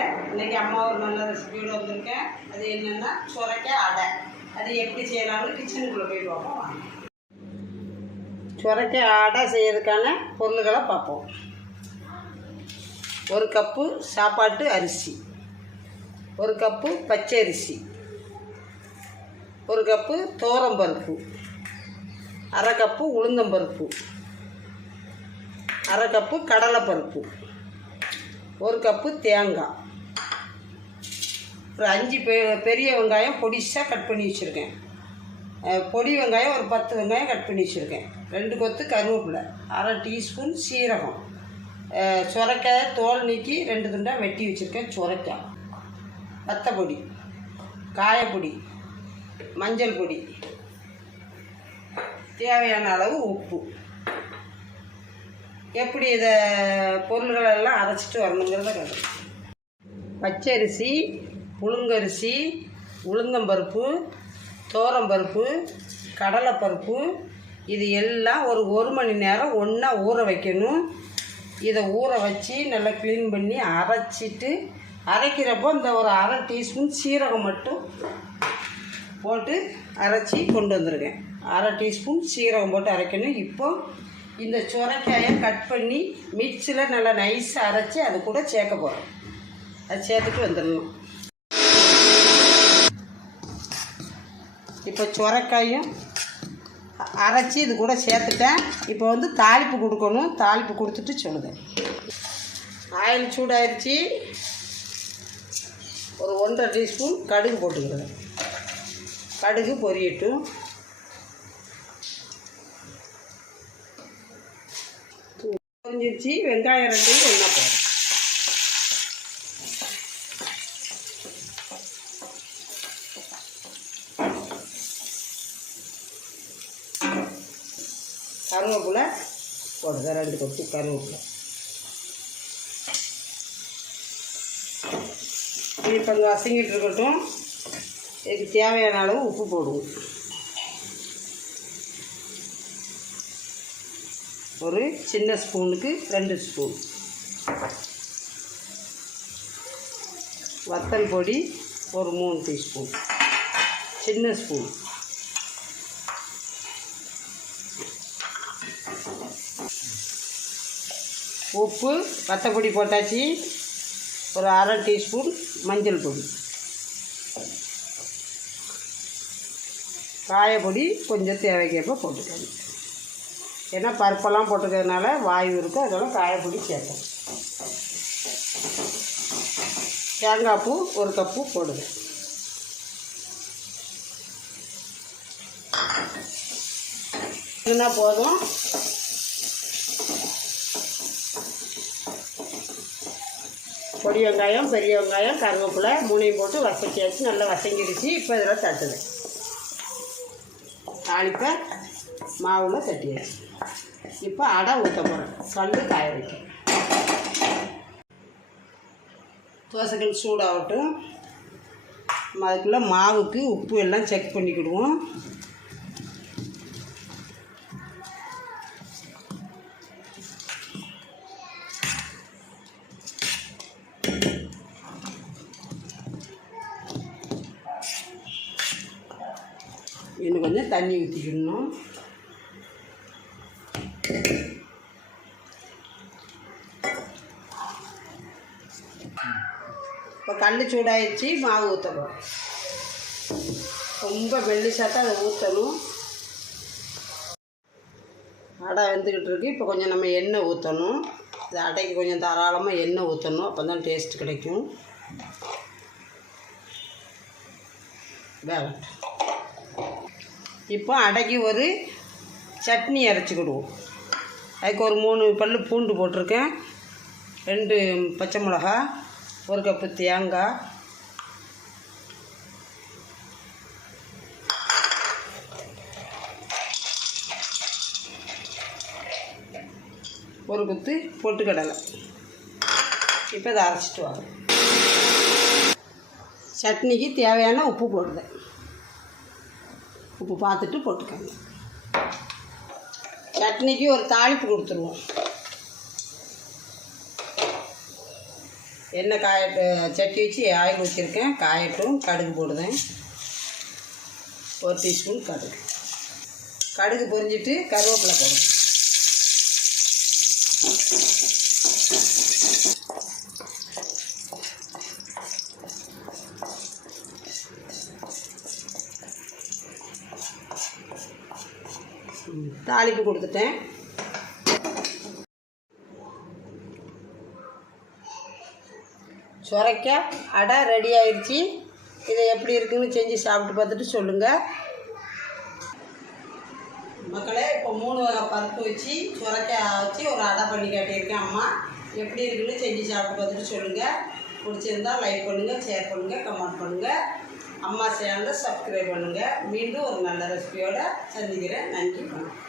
இன்னைக்கு அம்மா ஒரு நல்ல ரெசிபியோட வந்திருக்கேன். அது என்னென்னா சுரைக்க அடை. அது எப்படி செய்யலாம்னு கிச்சனுக்குள்ளே போய் பார்ப்போம். வாங்க. சுரைக்காய் அடை செய்யறதுக்கான பொருள்களை பார்ப்போம். ஒரு கப்பு சாப்பாட்டு அரிசி. ஒரு கப்பு பச்சை அரிசி. ஒரு கப்பு தோரம்பருப்பு அரை கப்பு உளுந்தம்பருப்பு அரை கப்பு கடலைப்பருப்பு ஒரு கப்பு தேங்காய். ஒரு அஞ்சு பெ பெரிய வெங்காயம் பொடிசாக கட் பண்ணி வச்சுருக்கேன். பொடி வெங்காயம் ஒரு பத்து வெங்காயம் கட் பண்ணி வச்சுருக்கேன். ரெண்டு கொத்து கருவேப்பிலை அரை டீஸ்பூன் சீரகம். அஹ் தோல் நீக்கி ரெண்டு துண்டாக வெட்டி வச்சுருக்கேன் சுரைக்காய் வத்தப்பொடி காயப்பொடி மஞ்சள் பொடி. தேவையான அளவு உப்பு. எப்படி இதை பொருள்களெல்லாம் அரைச்சிட்டு வரணுங்கிறத கதை பச்சரிசி புழுங்கரிசி உளுந்தம்பருப்பு தோரம்பருப்பு கடலைப்பருப்பு இது எல்லாம் ஒரு ஒரு மணி நேரம் ஒன்றா ஊற வைக்கணும். இதை ஊற வச்சு நல்லா க்ளீன் பண்ணி அரைச்சிட்டு அரைக்கிறப்போ இந்த ஒரு அரை டீஸ்பூன் சீரகம் மட்டும் போட்டு அரைச்சி கொண்டு வந்துருக்கேன். அரை டீஸ்பூன் சீரகம் போட்டு அரைக்கணும். இப்போ இந்த சுரைக்காயை கட் பண்ணி மிக்சியில் நல்லா நைஸாக அரைச்சி அது கூட சேர்க்க போகிறோம் அது சேர்த்துட்டு வந்துடணும் இப்போ சுரைக்காயும் அரைச்சி இது கூட சேர்த்துட்டேன். இப்போ வந்து தாளிப்பு கொடுக்கணும். தாளிப்பு கொடுத்துட்டு சொல்லுதேன் ஆயில் சூடாயிருச்சு. ஒரு ஒன்றரை டீஸ்பூன் கடுகு போட்டுக்கிறேன். கடுகு பொரியட்டும். பொரிஞ்சிருச்சு. வெங்காயம் ரெண்டையும் ஒன்றா போடும் கருவேப்பிலை போடுங்க ரெண்டு கொத்து கருவேப்பிலை. இது இப்போ இங்கே வசங்கிட்டு இருக்கட்டும். இதுக்கு தேவையான அளவு உப்பு போடுவோம். ஒரு சின்ன ஸ்பூனுக்கு ரெண்டு ஸ்பூன். வத்தல் பொடி ஒரு மூணு டீஸ்பூன். சின்ன ஸ்பூன். உப்பு வத்தப்பொடி போட்டாச்சு. ஒரு அரை டீஸ்பூன் மஞ்சள் பொடி. காயப்பொடி கொஞ்சம் தேவைக்கேற்ப போட்டுக்கணும் ஏன்னா பருப்பெல்லாம் போட்டுக்கிறதுனால வாயு இருக்கும் அதனால் காயப்பொடி சேர்த்தேன் தேங்காய் பூ ஒரு கப்பு போடுங்க. இதுனா போதும். பொடி வெங்காயம் பெரிய வெங்காயம் கருவேப்பிலை மூணையும் போட்டு வசக்கியாச்சு நல்லா வசங்கிடுச்சு இப்போ இதில் தட்டுது தாளிப்பை மாவில் தட்டியாச்சு. இப்போ அடை ஊற்ற போகிறேன் கல் காய வைக்கும் தோசைகள் சூடாகட்டும். அதுக்குள்ளே மாவுக்கு உப்பு எல்லாம் செக் பண்ணிக்கிடுவோம். தண்ணி ஊற்றிக்கிடணும் இப்போ கல் சூடாயிடுச்சு மாவு ஊற்றணும் ரொம்ப மெல்லிசாத்தான் அதை ஊற்றணும் அடை வெந்துக்கிட்டு இருக்கு இப்போ கொஞ்சம் நம்ம எண்ணெய் ஊற்றணும் இது அடைக்கு கொஞ்சம் தாராளமாக எண்ணெய் ஊற்றணும் அப்போ தான் டேஸ்ட் கிடைக்கும் வேகட்டும் இப்போ அடைக்கு ஒரு சட்னி அரைச்சிக்கிடுவோம் அதுக்கு ஒரு மூணு பல் பூண்டு போட்டிருக்கேன். ரெண்டு பச்சை மிளகா ஒரு கப்பு தேங்காய். ஒரு குத்து பொட்டுக்கடலை. இப்போ இதை அரைச்சிட்டு வாங்க. சட்னிக்கு தேவையான உப்பு போடுதேன் உப்பு பார்த்துட்டு போட்டுக்கோங்க. சட்னிக்கு ஒரு தாளிப்பு கொடுத்துருவோம். எண்ணெய் காயட்டு சட்டி வச்சு ஆயில் ஊற்றிருக்கேன் காயட்டும் கடுகு போடுதேன் ஒரு டீஸ்பூன் கடுகு. கடுகு பொரிஞ்சிட்டு கருவேப்பிலை போடுவேன். தாளிப்பு கொடுத்துட்டேன். சுரைக்க அடை ரெடி ஆயிடுச்சு இதை எப்படி இருக்குன்னு செஞ்சு சாப்பிட்டு பார்த்துட்டு சொல்லுங்கள் மக்களே இப்போ மூணு வகை பருப்பு வச்சு சுரைக்காய் வச்சு ஒரு அடை பண்ணி காட்டியிருக்கேன் அம்மா. எப்படி இருக்குன்னு செஞ்சு சாப்பிட்டு பார்த்துட்டு சொல்லுங்கள் பிடிச்சிருந்தா லைக் பண்ணுங்கள் ஷேர் பண்ணுங்கள் கமெண்ட் பண்ணுங்கள் அம்மா சேனலை சப்ஸ்கிரைப் பண்ணுங்கள் மீண்டும் ஒரு நல்ல ரெசிபியோடு சந்திக்கிறேன். நன்றி வணக்கம்.